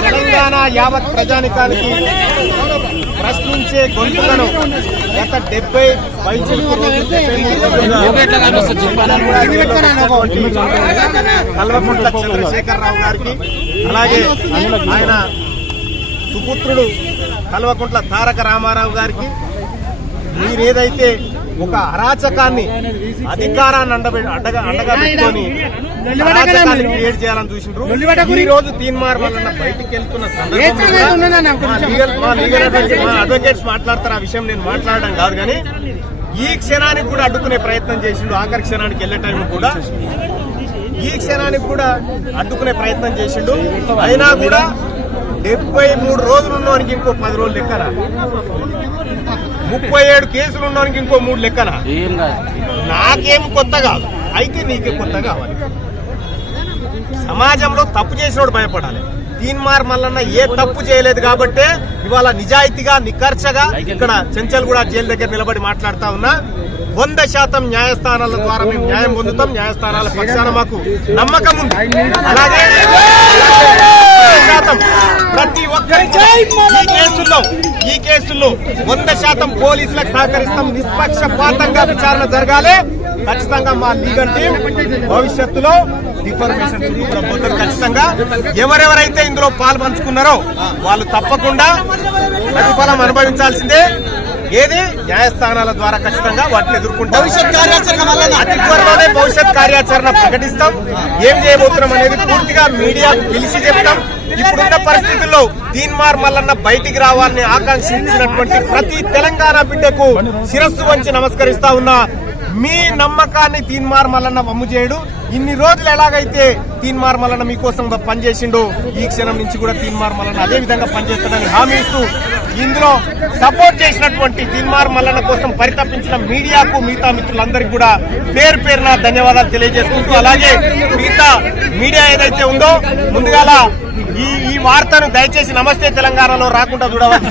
తెలంగాణ యావత్ ప్రజానికానికి ప్రశ్నించే గొంతులను గత డెబ్బై పైచిలకు కల్వకుంట్ల చంద్రశేఖరరావు గారికి అలాగే ఆయన సుపుత్రుడు కల్వకుంట్ల తారక రామారావు గారికి మీరేదైతే ఒక అరాచకాన్ని అధికారాన్ని అండబె అండగా అండగా పెట్టుకొని అరాచకాన్ని క్రియేట్ చేయాలని చూసిండ్రు. ఈ రోజు తీన్మార్ వలన బయటికి వెళ్తున్న సందర్భంలో మా లీగల్ అడ్వకేట్స్ మాట్లాడతారు. ఆ విషయం నేను మాట్లాడడం కాదు కానీ ఈ క్షణానికి కూడా అడ్డుకునే ప్రయత్నం చేసిండు. ఆఖరి క్షణానికి వెళ్ళే టైం కూడా ఈ క్షణానికి కూడా అడ్డుకునే ప్రయత్నం చేసిండు. అయినా కూడా డెబ్బై మూడు రోజులు ఉన్నవానికి ఇంకో పది రోజులు లెక్కన ముప్పై ఏడు కేసులు ఉన్నవానికి ఇంకో మూడు లెక్కన? నాకేం కొత్త కాదు. అయితే నీకే కొత్త కావాలి. సమాజంలో తప్పు చేసినోడు భయపడాలి. తీన్మార్ మల్లన్న ఏ తప్పు చేయలేదు కాబట్టే ఇవాళ నిజాయితీగా నిఖర్చగా ఇక్కడ చెంచల్ కూడా జైలు దగ్గర నిలబడి మాట్లాడుతా ఉన్నా. వంద శాతం న్యాయస్థానాల ద్వారా మేము న్యాయం పొందుతాం. న్యాయస్థానాల పక్షాన మాకు నమ్మకం ఉంది. అలాగే ఈ ఈ కేసుల్లో వంద శాతం పోలీసులకు సహకరిస్తాం. నిష్పక్షపాతంగా విచారణ జరగాలి. ఖచ్చితంగా మా లీగల్ టీం భవిష్యత్తులో డిఫర్మేషన్ ఖచ్చితంగా ఎవరెవరైతే ఇందులో పాలు పంచుకున్నారో వాళ్ళు తప్పకుండా ప్రతిఫలం అనుభవించాల్సిందే. ఏది? న్యాయస్థానాల ద్వారా ఖచ్చితంగా వాటిని ఎదుర్కొంటాం. భవిష్యత్ కార్యాచరణ అతి త్వరలోనే భవిష్యత్ కార్యాచరణ ప్రకటిస్తాం. ఏం చేయబోతున్నాం అనేది పూర్తిగా మీడియాకు పిలిచి చెప్తాం. ఇప్పుడున్న పరిస్థితుల్లో తీన్మార్ మల్లన్న బయటికి రావాలని ఆకాంక్షించినటువంటి ప్రతి తెలంగాణ బిడ్డకు శిరస్సు వంచి నమస్కరిస్తా ఉన్నా. మీ నమ్మకాన్ని తీన్మార్ మల్లన్న వమ్ము చేయడు. ఇన్ని రోజులు ఎలాగైతే తీన్మార్ మల్లన్న మీకోసం పనిచేసిండో ఈ క్షణం నుంచి కూడా తీన్మార్ మల్లన్న అదే విధంగా పనిచేస్తాడని హామీ ఇస్తూ ఇందులో సపోర్ట్ చేసినటువంటి తీన్మార్ మల్లన కోసం పరితపించిన మీడియాకు మిగతా మిత్రులందరికీ కూడా పేరు పేరున ధన్యవాదాలు తెలియజేసుకుంటూ అలాగే మిగతా మీడియా ఏదైతే ఉందో ముందుగాల ఈ ఈ వార్తను దయచేసి నమస్తే తెలంగాణలో రాకుండా చూడవచ్చు